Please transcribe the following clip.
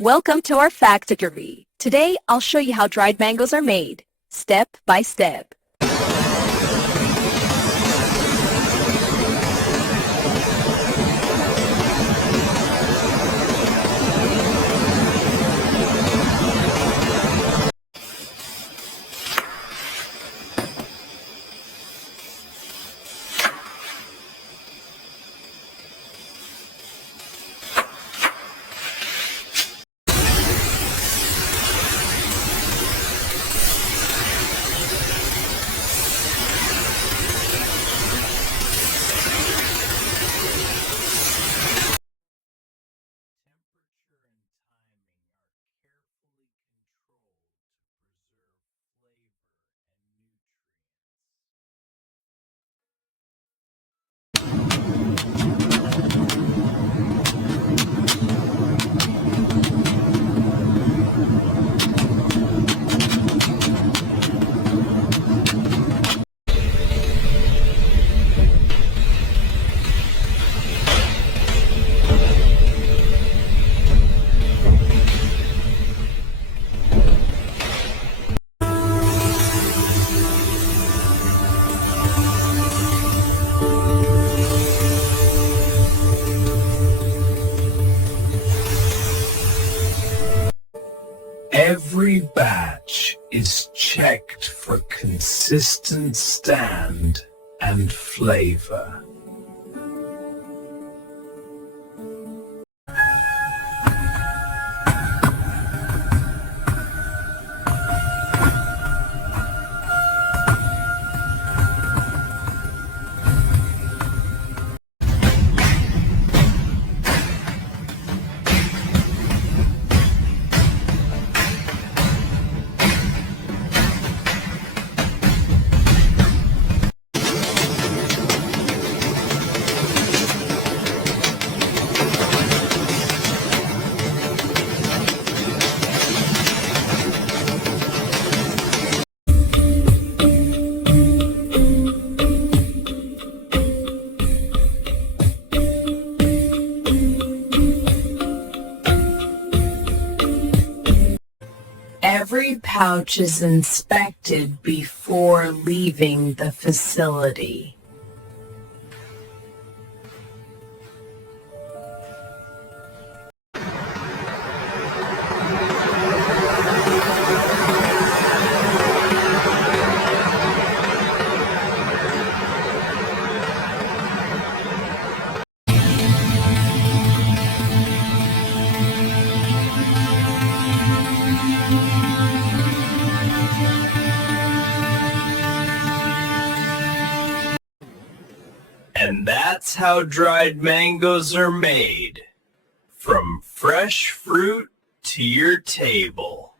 Welcome to our factory. Today, I'll show you how dried mangoes are made, step by step. Every batch is checked for consistent stand and flavor. Every pouch is inspected before leaving the facility. And that's how dried mangoes are made, from fresh fruit to your table.